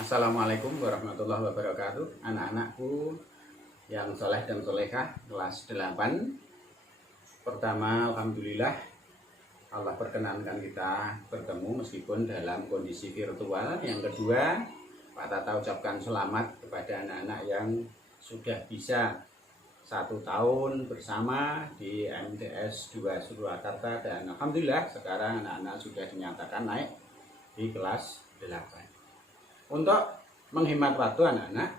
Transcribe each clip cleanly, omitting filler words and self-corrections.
Assalamualaikum warahmatullahi wabarakatuh. Anak-anakku yang soleh dan solehah kelas 8. Pertama, alhamdulillah Allah perkenankan kita bertemu meskipun dalam kondisi virtual. Yang kedua, Pak Tata ucapkan selamat kepada anak-anak yang sudah bisa 1 tahun bersama di MTS 2 Surakarta, dan alhamdulillah sekarang anak-anak sudah dinyatakan naik di kelas 8. Untuk menghemat waktu anak-anak,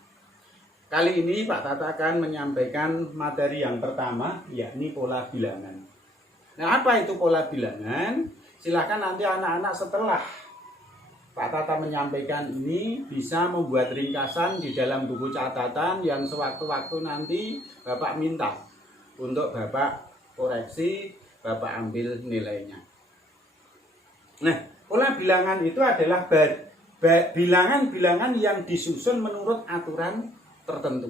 kali ini Pak Tata akan menyampaikan materi yang pertama, yakni pola bilangan. Nah, apa itu pola bilangan? Silahkan nanti anak-anak setelah Pak Tata menyampaikan ini bisa membuat ringkasan di dalam buku catatan yang sewaktu-waktu nanti Bapak minta untuk Bapak koreksi, Bapak ambil nilainya. Nah, pola bilangan itu adalah bilangan-bilangan yang disusun menurut aturan tertentu.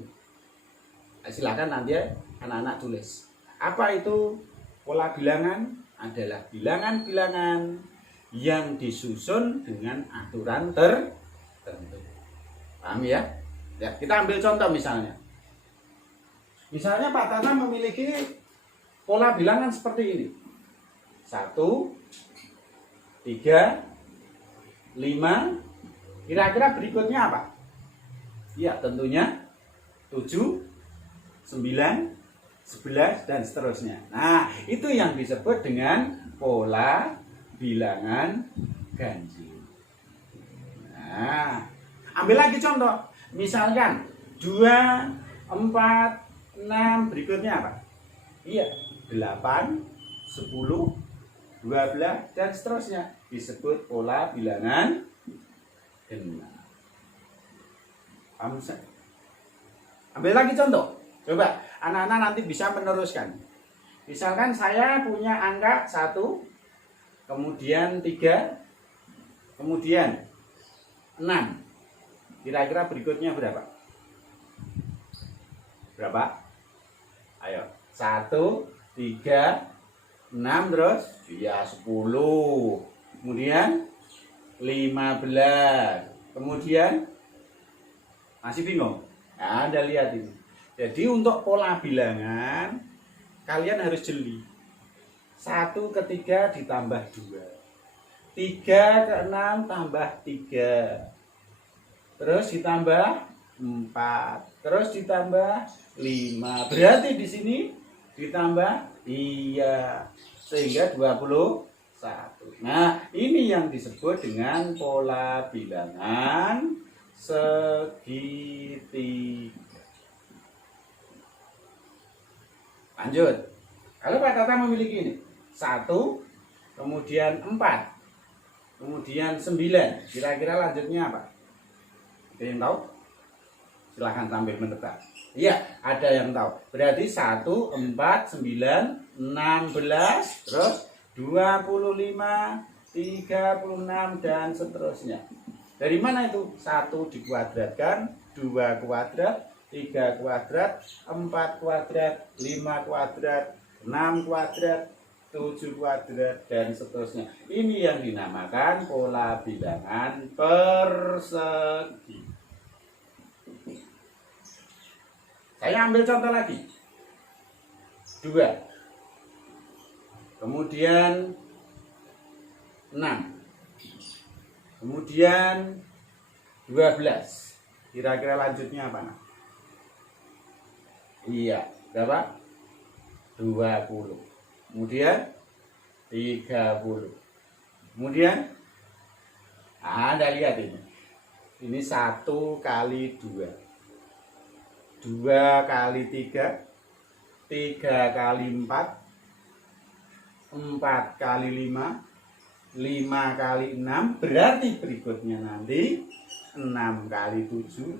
Silakan nanti anak-anak tulis. Apa itu pola bilangan? Adalah bilangan-bilangan yang disusun dengan aturan tertentu. Paham ya? Ya, kita ambil contoh misalnya. Misalnya Pak Tata memiliki pola bilangan seperti ini. 1, 3, 5. Kira-kira berikutnya apa? Ya, tentunya 7, 9, 11, dan seterusnya. Nah, itu yang disebut dengan pola bilangan ganjil. Nah, ambil lagi contoh. Misalkan 2, 4, 6, berikutnya apa? Iya, 8, 10, 12, dan seterusnya. Disebut pola bilangan genap. Ambil lagi contoh. Coba anak-anak nanti bisa meneruskan. Misalkan saya punya angka 1, kemudian 3, kemudian 6. Kira-kira berikutnya berapa? Berapa? Ayo. 1, 3, 6, terus ya 10. Kemudian 15. Kemudian masih bingung? Nah, Anda lihat ini. Jadi untuk pola bilangan kalian harus jeli. 1 ke 3 ditambah 2. 3 ke 6 tambah 3. Terus ditambah 4. Terus ditambah 5. Berarti di sini ditambah iya. Sehingga 21. Nah, ini yang disebut dengan pola bilangan segitiga. Lanjut. Kalau Pak Tata memiliki ini 1, kemudian 4, kemudian 9. Kira-kira lanjutnya apa? Ada yang tahu? Silahkan sambil menebak. Iya, ada yang tahu. Berarti 1, 4, 9, 16, terus 25, 36, dan seterusnya. Dari mana itu? 1 dikuadratkan, 2 kuadrat, 3 kuadrat, 4 kuadrat, 5 kuadrat, 6 kuadrat, 7 kuadrat, dan seterusnya. Ini yang dinamakan pola bilangan persegi. Saya ambil contoh lagi. 2. Kemudian 6. Kemudian 12. Kira-kira lanjutnya apa? Iya, berapa? 20. Kemudian 30. Kemudian Anda lihat ini. Ini 1 kali 2. 2 kali 3. 3 kali 4. 4 kali 5, 5 kali 6, berarti berikutnya nanti 6 kali 7,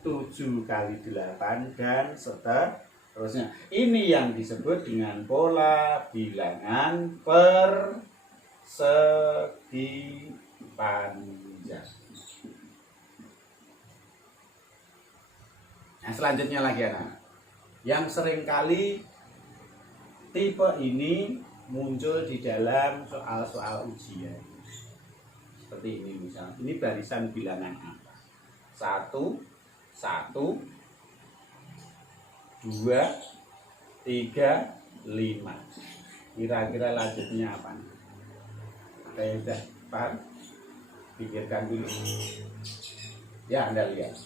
7 kali 8, dan seterusnya. Ini yang disebut dengan pola bilangan persegi panjang. Nah, selanjutnya lagi anak, yang seringkali tipe ini muncul di dalam soal-soal ujian. Seperti ini misalnya, ini barisan bilangan apa? 1, 1, 2, 3, 5. Kira-kira lanjutnya apa? Ada yang sudah paham? Pikirkan dulu. Ya, Anda lihat.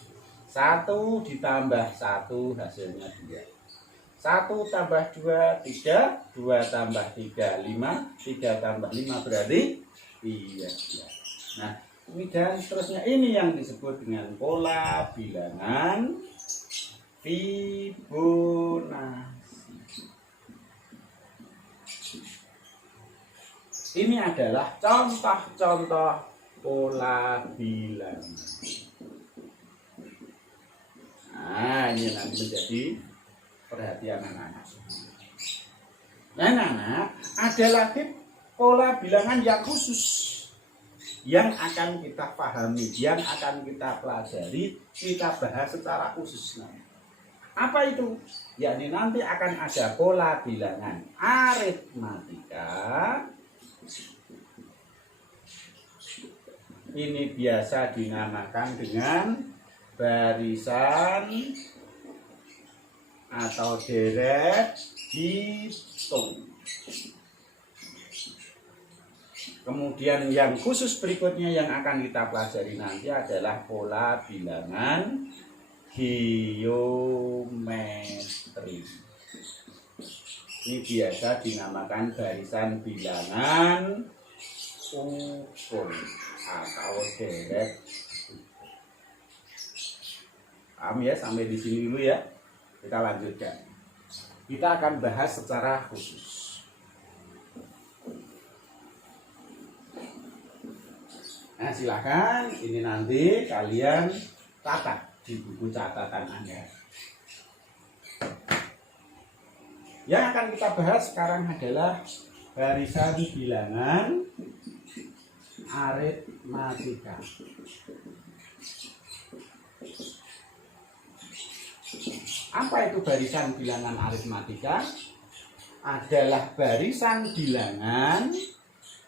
1 ditambah 1 hasilnya 2. 1 tambah 2, 3. 2 tambah 3, 5. 3 tambah 5 berarti 3. Nah, ini dan seterusnya. Ini yang disebut dengan pola bilangan Fibonacci. Ini adalah contoh-contoh pola bilangan. Nah, ini nanti menjadi perhatian anak-anak. Nah, anak-anak, ada lagi pola bilangan yang khusus yang akan kita pahami, yang akan kita pelajari, kita bahas secara khusus. Apa itu? Yakni nanti akan ada pola bilangan aritmatika. Ini biasa dinamakan dengan barisan atau deret hitung. Kemudian yang khusus berikutnya yang akan kita pelajari nanti adalah pola bilangan geometri. Ini biasa dinamakan barisan bilangan ukur atau deret. Paham ya, sampai di sini dulu ya. Kita lanjutkan. Kita akan bahas secara khusus. Nah, silakan ini nanti kalian catat di buku catatan Anda. Yang akan kita bahas sekarang adalah barisan bilangan aritmatika. Apa itu barisan bilangan aritmatika? Adalah barisan bilangan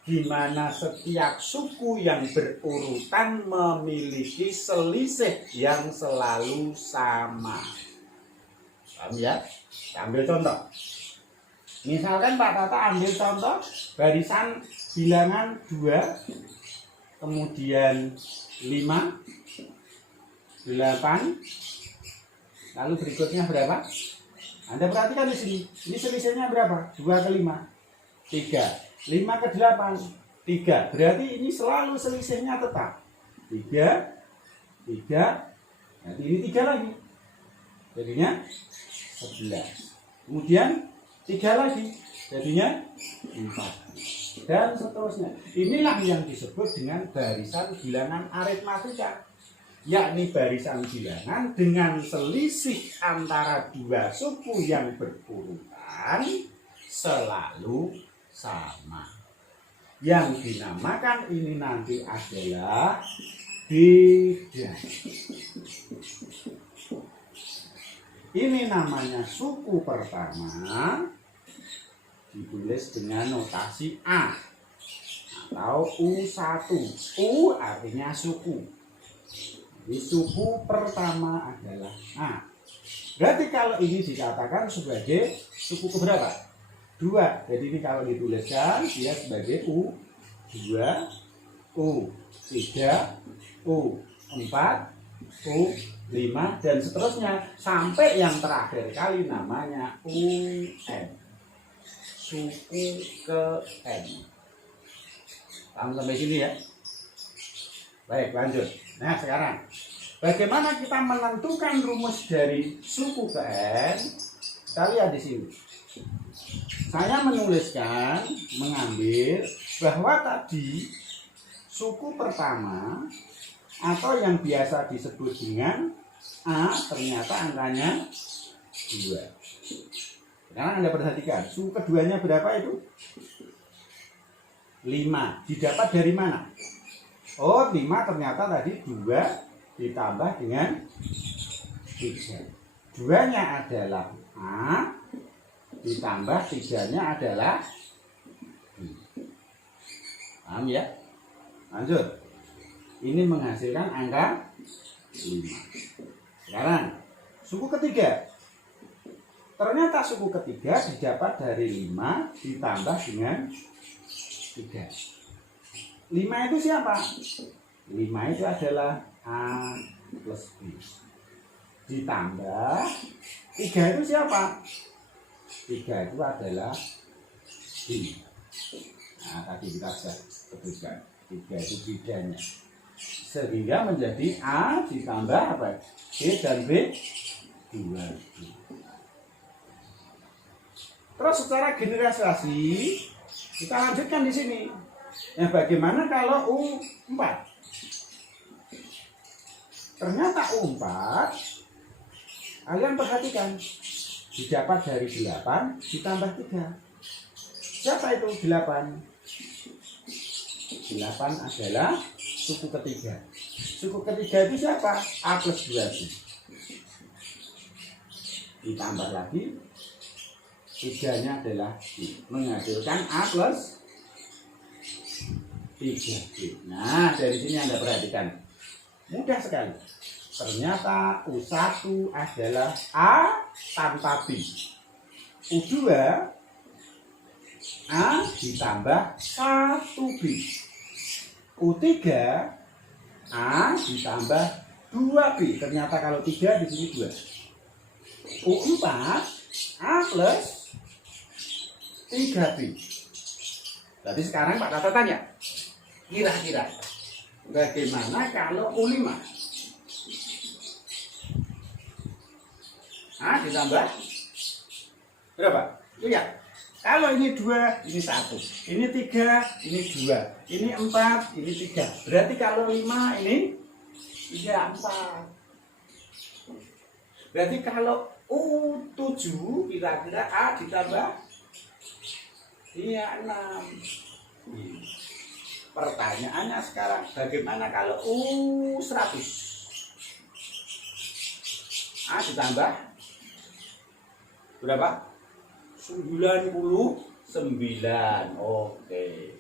di mana setiap suku yang berurutan memiliki selisih yang selalu sama. Paham ya? Ambil contoh. Misalkan Pak Tata ambil contoh barisan bilangan 2, kemudian 5, 8, lalu berikutnya berapa? Anda perhatikan di sini. Ini selisihnya berapa? 2 ke 5, 3, 5 ke 8, 3. Berarti ini selalu selisihnya tetap 3, 3. Nanti ini 3 lagi. Jadinya 11. Kemudian 3 lagi, jadinya 4. Dan seterusnya. Inilah yang disebut dengan barisan bilangan aritmatika. Yakni barisan bilangan dengan selisih antara dua suku yang berurutan selalu sama. Yang dinamakan ini nanti adalah bidan. Ini namanya suku pertama, ditulis dengan notasi A atau U1. U artinya suku. Ini suku pertama adalah A. Berarti kalau ini dikatakan sebagai suku keberapa? 2. Jadi ini kalau dituliskan dia sebagai U2, U3, U4, U5 dan seterusnya sampai yang terakhir kali namanya UN. Suku ke N. Paham sampai sini ya? Baik, lanjut. Nah, sekarang bagaimana kita menentukan rumus dari suku ke N? Kita lihat di sini. Saya menuliskan, mengambil bahwa tadi suku pertama atau yang biasa disebut dengan A ternyata angkanya 2. Sekarang Anda perhatikan, suku keduanya berapa itu? 5. Didapat dari mana? Oh, 5 ternyata tadi 2 ditambah dengan 3. 2-nya adalah A, ditambah 3-nya adalah B. Paham ya? Lanjut. Ini menghasilkan angka 5. Sekarang suku ketiga. Ternyata suku ketiga didapat dari 5 ditambah dengan 3. 5 itu siapa? 5 itu adalah A plus B. Ditambah 3 itu siapa? 3 itu adalah B. Nah, tadi kita sudah sebutkan 3 itu bidanya. Sehingga menjadi A ditambah apa? B dan B 2. Terus secara generalisasi kita lanjutkan di sini. Nah, bagaimana kalau U4? Ternyata U4 kalian perhatikan didapat dari 8 ditambah 3. Siapa itu 8? 8 adalah suku ketiga. Suku ketiga itu siapa? A plus 2B. Ditambah lagi 3-nya adalah B, menghasilkan A plus 3B. Nah, dari sini Anda perhatikan. Mudah sekali. Ternyata U1 adalah A tanpa B. U2 A ditambah 1B. U3 A ditambah 2B. Ternyata kalau 3 di sini 2. U4 A plus 3B. Jadi sekarang Pak Tata tanya, kira-kira bagaimana kalau U5? A ditambah berapa? Lihat. Kalau ini 2, ini 1. Ini 3, ini 2. Ini 4, ini 3. Berarti kalau 5 ini 4. Berarti kalau U7 kira-kira A ditambah 6. Pertanyaannya sekarang, bagaimana kalau U100? A ditambah berapa? 99. Oke.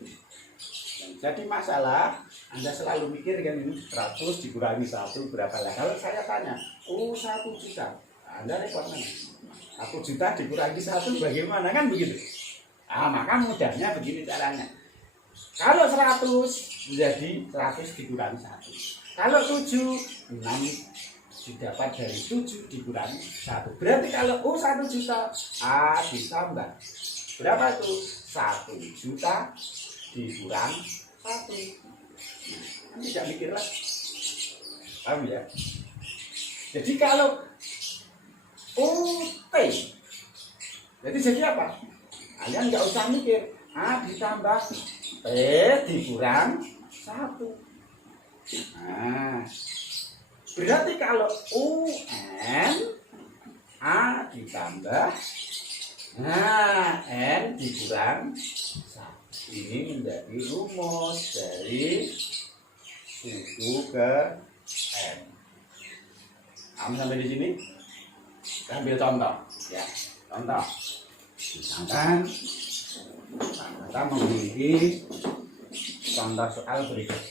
Yang jadi masalah, Anda selalu mikir kan ini 100 dikurangi 1 berapa lah. Kalau saya tanya, 1 juta. Anda repot mana? 1 juta dikurangi 1 bagaimana, kan begitu? Maka mudahnya begini caranya. Kalau 100 menjadi 100 dikurangi 1. Kalau 7, 6 didapat dari 7 dikurangi 1. Berarti kalau U1 juta, A ditambah berapa itu? 1 juta dikurang 1. Tidak mikir lagi. Paham ya? Jadi kalau UT, jadi apa? Kalian nggak usah mikir. A ditambah P dikurang 1. Nah, berarti kalau UN A ditambah N dikurang 1. Ini menjadi rumus dari suku ke N. Sampai di sini kita ambil contoh ya. Contoh, misalkan kita memiliki contoh soal berikut.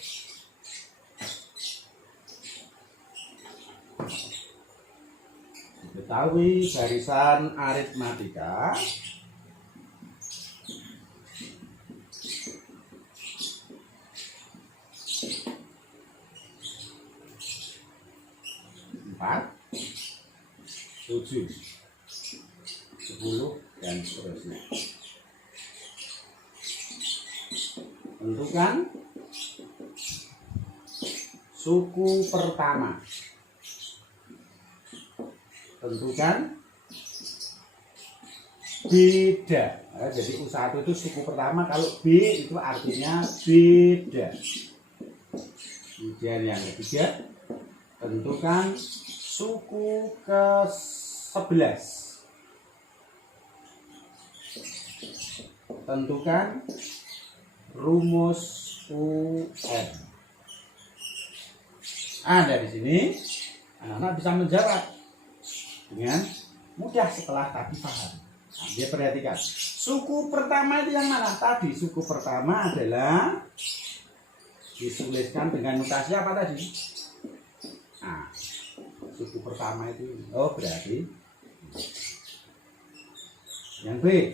Ketahui barisan aritmatika empat, 7, 10 dan seterusnya. Tentukan suku pertama. Tentukan beda. Nah, jadi U1 itu suku pertama, kalau B itu artinya beda. Kemudian yang ketiga, tentukan suku ke-11. Tentukan rumus UN. Dari sini anak-anak bisa menjawab dengan mudah setelah tadi paham. Nah, dia perhatikan. Suku pertama itu yang mana? Tadi suku pertama adalah dituliskan dengan notasi apa tadi? buku pertama itu. Oh, berarti yang B.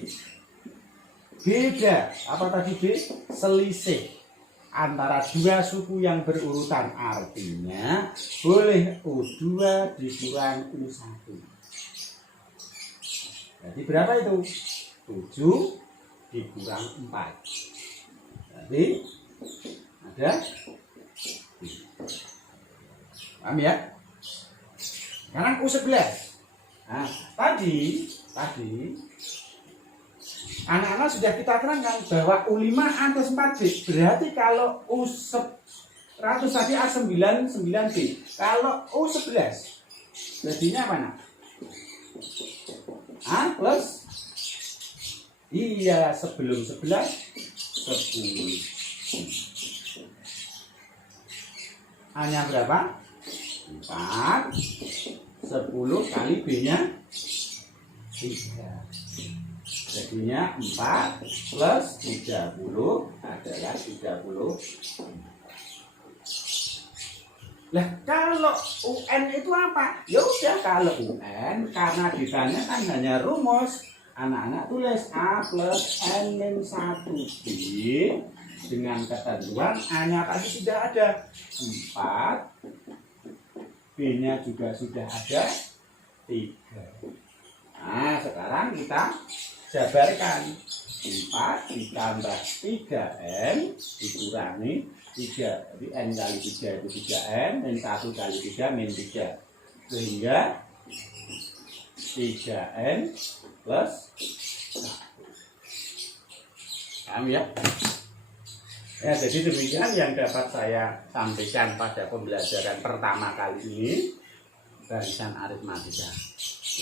Beda. Apa tadi B? Selisih antara dua suku yang berurutan. Artinya boleh U2 dikurang U1. Jadi berapa itu? 7 dikurang 4. Jadi ada. Paham ya? Sekarang U11. Nah, tadi anak-anak sudah kita terangkan bahwa U5 atau 4B. Berarti kalau U100 tadi A9 9B. Kalau U11 jadinya apa nak? A plus. Iya, sebelum 11 10. A-nya berapa? 4. 10 kali B-nya 3. Jadinya 4 plus 30 adalah 30. Lah kalau UN itu apa? Ya udah, kalau UN karena ditanya kan hanya rumus. Anak-anak tulis A plus N min 1B dengan ketentuan A-nya tadi sudah ada 4, B-nya juga sudah ada 3. Nah, sekarang kita jabarkan 4 ditambah 3N dikurangi 3. Jadi N kali 3 itu 3N, min 1 kali 3 min 3. Sehingga 3N plus 1. Paham ya? Ya, jadi demikian yang dapat saya sampaikan pada pembelajaran pertama kali ini, barisan aritmatika.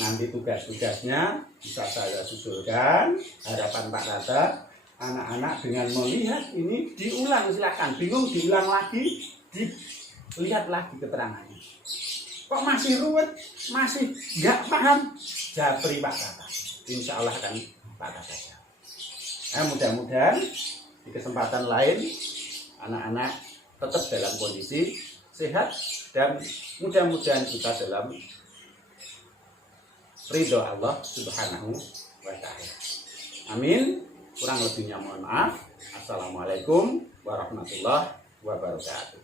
Nanti tugas-tugasnya bisa saya susulkan. Harapan Pak Tata, anak-anak dengan melihat ini diulang, silahkan. Bingung diulang lagi, dilihat lagi keterangannya. Kok masih ruwet, masih nggak paham? Japri Pak Tata. Insya Allah akan Pak Tata. Nah, mudah-mudahan di kesempatan lain anak-anak tetap dalam kondisi sehat dan mudah-mudahan kita dalam ridho Allah Subhanahu wa ta'ala. Amin. Kurang lebihnya mohon maaf. Assalamualaikum warahmatullahi wabarakatuh.